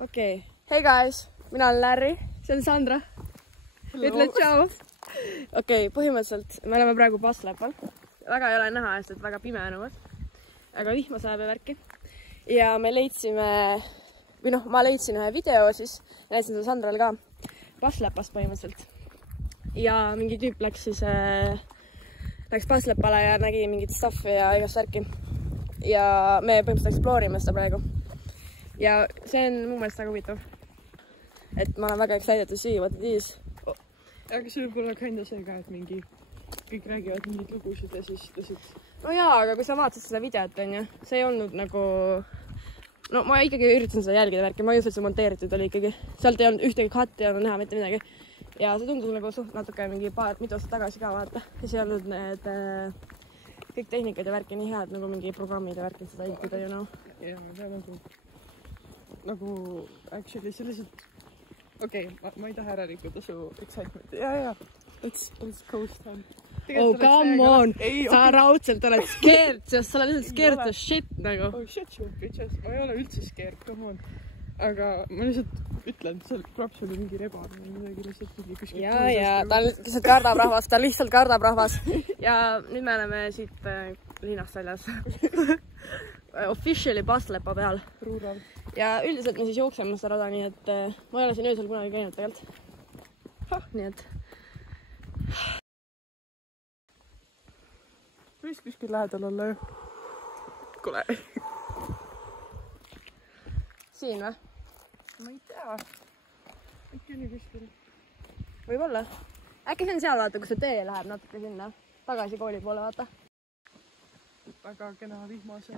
Okei. Hey guys, mina olen Larry, see on Sandra. Ütle tšau. Okei, põhimõtteliselt me oleme praegu Paslepal. Väga ei ole näha, sest väga pime on umbes. Aga vihma sajab ja värki. Ja me leidsime, või noh, ma leidsin ühe video siis, näitasin seda Sandrale ka, Paslepast põhimõtteliselt. Ja mingi tüüp läks siis, läks Paslepale ja nägi mingit stuffi ja igast värki. Ja me põhimõtteliselt exploorime seda praegu. Ja see on mu meelest väga huvitav. Et ma olen väga excited to see what it is. Aga see võib olla kinda see ka, et mingi kõik räägivad mingid lugusid ja siis tõsid. No jaa, aga kui sa vaatasid seda videot, on ju, see ei olnud nagu... No ma ikkagi üritasin seda jälgida värki, ma ei usu, et see monteeritud oli ikkagi. Sealt ei olnud ühtegi cut, ei olnud näha mitte midagi. Ja see tundus nagu suht natuke mingi mitu aastat tagasi ka vaata. Ja see ei olnud need kõik tehnikad ja värki nii head nagu mingi programmid ja värkid seda jälgida, you know. Ja nagu actually sellised... Okei, ma ei taha ära rikkuda su excitementi. Ja. Let's coast on. Oh, come on! Sa raudselt oled scared, sest sa oled lihtsalt scared to shit nagu. Oh shit you bitches. Ma ei ole üldse scared, come on. Aga ma lihtsalt ütlen, seal kraps oli mingi rebar või midagi lihtsalt mingi kuskil. Ja, ta lihtsalt kardab rahvast, ta lihtsalt kardab rahvast. Ja nüüd me oleme siit liinast väljas. Officially Paslepa peal. Ruural. Ja üldiselt me siis jookseme seda rada, nii et ma ei ole siin öösel kunagi käinud tegelikult. Nii et... Võis kuskil lähedal olla ju. Kule. Siin või? Ma ei tea. Äkki oli kuskil. Võib-olla. Äkki see on seal vaata, kus see tee läheb natuke sinna. Tagasi kooli poole vaata. Väga kena vihmase...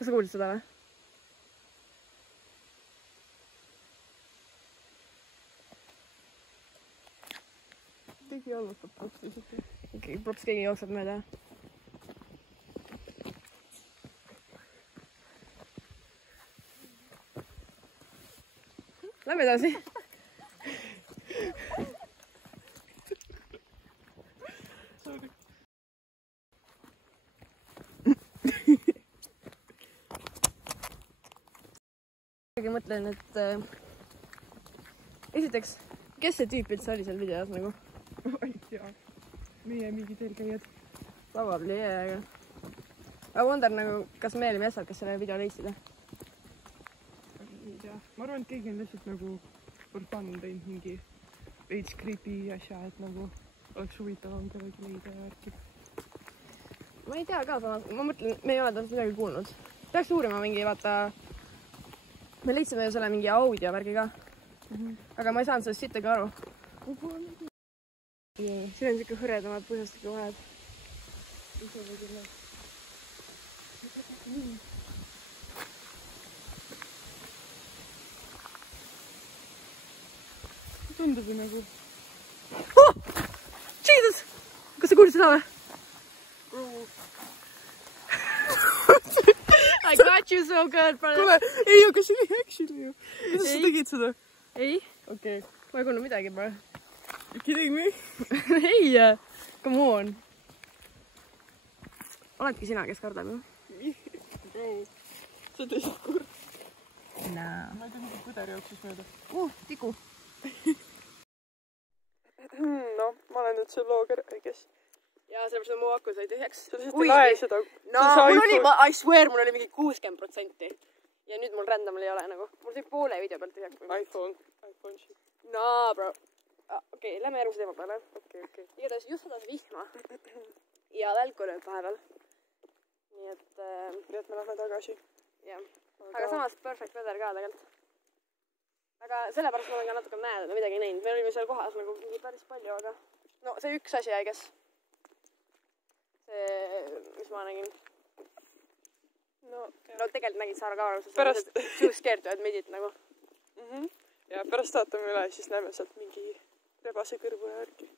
Kas sa kuulid seda või? Keegi allutab props lihtsalt. Okei, props keegi jookseb mööda. Lähme edasi. Mõtlen, et esiteks, kes see tüüp üldse oli seal videos nagu? Ma ei tea. Meie mingi teelkäijad. Probably, aga... I wonder nagu, kas me olime esad, kes selle video leidsid? Ei tea. Ma arvan, et keegi on lihtsalt nagu for fun teinud mingi veits creepy asja, et nagu oleks huvitavam kedagi leida ja värki. Ma ei tea ka samas. Ma mõtlen, me ei ole täpselt midagi kuulnud. Peaks uurima mingi, vaata... Me leidsime ju selle mingi audio värgi ka. Aga ma ei saanud sellest sittagi aru. Siin on siuke hõredamad põhjastega vahed. Tundub ju nagu... Oh! Jesus! Kas sa kuulid seda või? I got you so good, brother. Kule, ei, aga see oli actually ju. Kuidas sa tegid seda? Ei. Okei. Ma ei kuulnud midagi, bro. You kidding me? Ei, come on. Oledki sina, kes kardab ju? Bro, sa teist kord. Naa. Ma ei tea, mingi põder jooksis mööda. Tiku. No, ma olen nüüd see looger, kes... Ja sellepärast mu aku sai tühjaks. Sa lihtsalt ei lae seda. No, mul oli, I swear, mul oli mingi 60%. Ja nüüd mul random ei ole nagu. Mul sai poole video pealt tühjaks. iPhone shit. No, bro. Okei, lähme järgmise teema peale. Okei. Igatahes just sadas vihma. Ja välku lööb vahepeal. Nii et me lähme tagasi. Jah. Aga samas perfect weather ka tegelikult. Aga sellepärast ma olen ka natuke näed, et ma midagi ei näinud. Me olime seal kohas nagu mingi päris palju, aga... No see üks asi äiges. Mis ma nägin. No tegelikult nägid Saara ka aru, pärast... Too scared to admit it nagu. Ja pärast vaatame üle, siis näeme sealt mingi rebase kõrvu ja värki.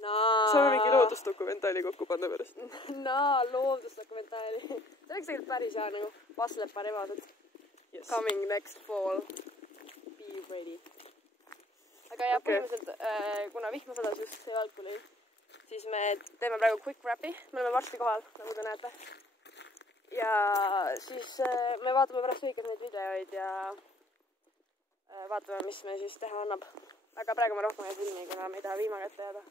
Saame mingi loodusdokumentaali kokku panna pärast. Loodusdokumentaali. See oleks tegelikult päris hea nagu Paslepa rebased. Yes. Coming next fall. Be ready. Aga jah, põhimõtteliselt, kuna vihma sadas just see välku lõi, siis me teeme praegu quick wrap'i. Me oleme varsti kohal, nagu te näete. ja siis me vaatame pärast õigelt neid videoid ja vaatame, mis me siis teha annab. Aga praegu ma rohkem ei filmi, kuna me ei taha viima kätte jääda.